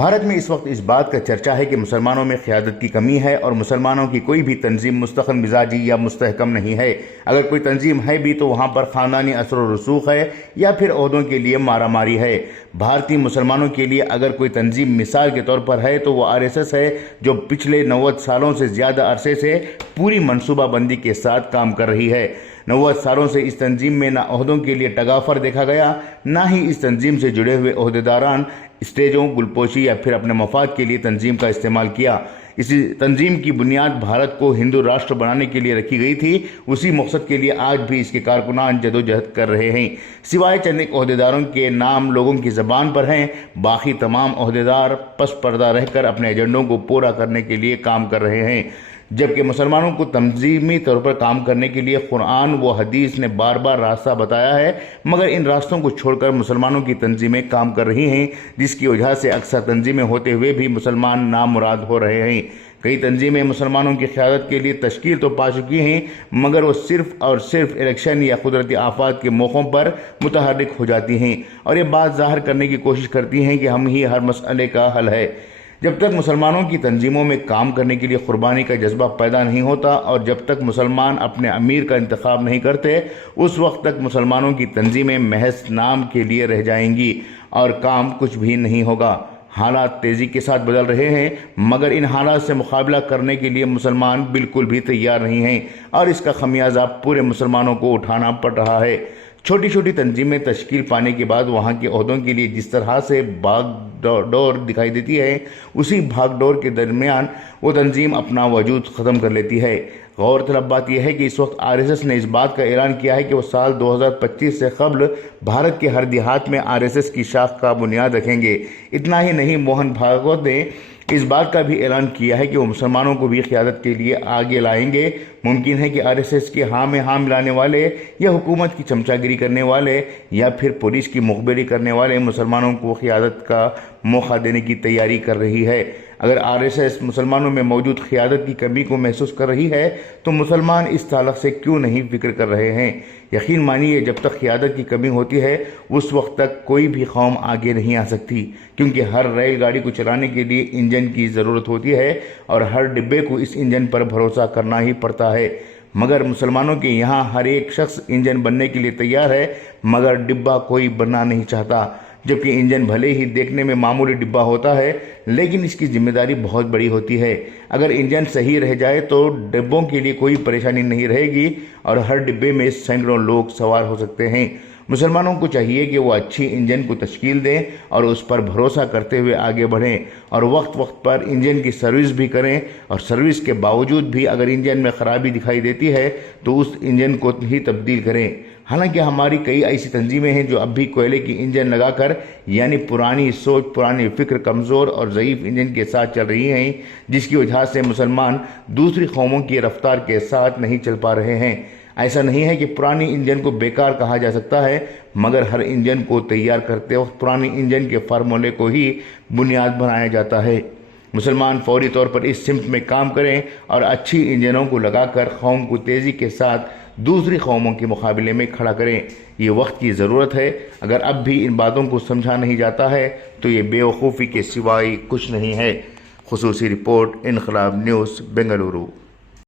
بھارت میں اس وقت اس بات کا چرچا ہے کہ مسلمانوں میں قیادت کی کمی ہے اور مسلمانوں کی کوئی بھی تنظیم مستقل مزاجی یا مستحکم نہیں ہے۔ اگر کوئی تنظیم ہے بھی تو وہاں پر خاندانی اثر و رسوخ ہے یا پھر عہدوں کے لیے مارا ماری ہے۔ بھارتی مسلمانوں کے لیے اگر کوئی تنظیم مثال کے طور پر ہے تو وہ RSS ہے، جو پچھلے 90 سالوں سے زیادہ عرصے سے پوری منصوبہ بندی کے ساتھ کام کر رہی ہے۔ 90 سالوں سے اس تنظیم میں نہ عہدوں کے لیے تغافر دیکھا گیا، نہ ہی اس تنظیم سے جڑے ہوئے عہدیداران اسٹیجوں، گلپوشی یا پھر اپنے مفاد کے لیے تنظیم کا استعمال کیا۔ اسی تنظیم کی بنیاد بھارت کو ہندو راشٹر بنانے کے لیے رکھی گئی تھی۔ اسی مقصد کے لیے آج بھی اس کے کارکنان جدوجہد کر رہے ہیں۔ سوائے چند ایک عہدیداروں کے نام لوگوں کی زبان پر ہیں، باقی تمام عہدیدار پس پردہ رہ کر اپنے ایجنڈوں کو پورا کرنے کے لیے کام کر رہے ہیں۔ جبکہ مسلمانوں کو تنظیمی طور پر کام کرنے کے لیے قرآن و حدیث نے بار بار راستہ بتایا ہے، مگر ان راستوں کو چھوڑ کر مسلمانوں کی تنظیمیں کام کر رہی ہیں، جس کی وجہ سے اکثر تنظیمیں ہوتے ہوئے بھی مسلمان نامراد ہو رہے ہیں۔ کئی تنظیمیں مسلمانوں کی قیادت کے لیے تشکیل تو پا چکی ہیں، مگر وہ صرف اور صرف الیکشن یا قدرتی آفات کے موقعوں پر متحرک ہو جاتی ہیں اور یہ بات ظاہر کرنے کی کوشش کرتی ہیں کہ ہم ہی ہر مسئلے کا حل ہے۔ جب تک مسلمانوں کی تنظیموں میں کام کرنے کے لیے قربانی کا جذبہ پیدا نہیں ہوتا اور جب تک مسلمان اپنے امیر کا انتخاب نہیں کرتے، اس وقت تک مسلمانوں کی تنظیمیں محض نام کے لیے رہ جائیں گی اور کام کچھ بھی نہیں ہوگا۔ حالات تیزی کے ساتھ بدل رہے ہیں، مگر ان حالات سے مقابلہ کرنے کے لیے مسلمان بالکل بھی تیار نہیں ہیں اور اس کا خمیازہ پورے مسلمانوں کو اٹھانا پڑ رہا ہے۔ چھوٹی چھوٹی تنظیمیں تشکیل پانے کے بعد وہاں کے عہدوں کے لیے جس طرح سے بھاگ دوڑ دکھائی دیتی ہے، اسی بھاگ دوڑ کے درمیان وہ تنظیم اپنا وجود ختم کر لیتی ہے۔ غور طلب بات یہ ہے کہ اس وقت RSS نے اس بات کا اعلان کیا ہے کہ وہ سال 2025 سے قبل بھارت کے ہر دیہات میں RSS کی شاخ کا بنیاد رکھیں گے۔ اتنا ہی نہیں، موہن بھاگوت نے اس بات کا بھی اعلان کیا ہے کہ وہ مسلمانوں کو بھی قیادت کے لیے آگے لائیں گے۔ ممکن ہے کہ RSS کے ہاں میں ہاں ملانے والے یا حکومت کی چمچہ گیری کرنے والے یا پھر پولیس کی مخبری کرنے والے مسلمانوں کو قیادت کا موقع دینے کی تیاری کر رہی ہے۔ اگر RSS مسلمانوں میں موجود قیادت کی کمی کو محسوس کر رہی ہے تو مسلمان اس تعلق سے کیوں نہیں فکر کر رہے ہیں؟ یقین مانیے، جب تک قیادت کی کمی ہوتی ہے اس وقت تک کوئی بھی قوم آگے نہیں آ سکتی، کیونکہ ہر ریل گاڑی کو چلانے کے لیے انجن کی ضرورت ہوتی ہے اور ہر ڈبے کو اس انجن پر بھروسہ کرنا ہی پڑتا ہے۔ مگر مسلمانوں کے یہاں ہر ایک شخص انجن بننے کے لیے تیار ہے، مگر ڈبہ کوئی بننا نہیں چاہتا۔ جبکہ انجن بھلے ہی دیکھنے میں معمولی ڈبہ ہوتا ہے، لیکن اس کی ذمہ داری بہت بڑی ہوتی ہے۔ اگر انجن صحیح رہ جائے تو ڈبوں کے لیے کوئی پریشانی نہیں رہے گی اور ہر ڈبے میں سینکڑوں لوگ سوار ہو سکتے ہیں۔ مسلمانوں کو چاہیے کہ وہ اچھی انجن کو تشکیل دیں اور اس پر بھروسہ کرتے ہوئے آگے بڑھیں اور وقت وقت پر انجن کی سروس بھی کریں، اور سروس کے باوجود بھی اگر انجن میں خرابی دکھائی دیتی ہے تو اس انجن کو ہی تبدیل کریں۔ حالانکہ ہماری کئی ایسی تنظیمیں ہیں جو اب بھی کوئلے کی انجن لگا کر، یعنی پرانی سوچ، پرانی فکر، کمزور اور ضعیف انجن کے ساتھ چل رہی ہیں، جس کی وجہ سے مسلمان دوسری قوموں کی رفتار کے ساتھ نہیں چل پا رہے ہیں۔ ایسا نہیں ہے کہ پرانی انجن کو بیکار کہا جا سکتا ہے، مگر ہر انجن کو تیار کرتے وقت پرانی انجن کے فارمولے کو ہی بنیاد بنایا جاتا ہے۔ مسلمان فوری طور پر اس سمت میں کام کریں اور اچھی انجنوں کو لگا کر قوم کو تیزی کے ساتھ دوسری قوموں کے مقابلے میں کھڑا کریں۔ یہ وقت کی ضرورت ہے۔ اگر اب بھی ان باتوں کو سمجھا نہیں جاتا ہے تو یہ بے وقوفی کے سوائے کچھ نہیں ہے۔ خصوصی رپورٹ، انقلاب نیوز، بنگلورو۔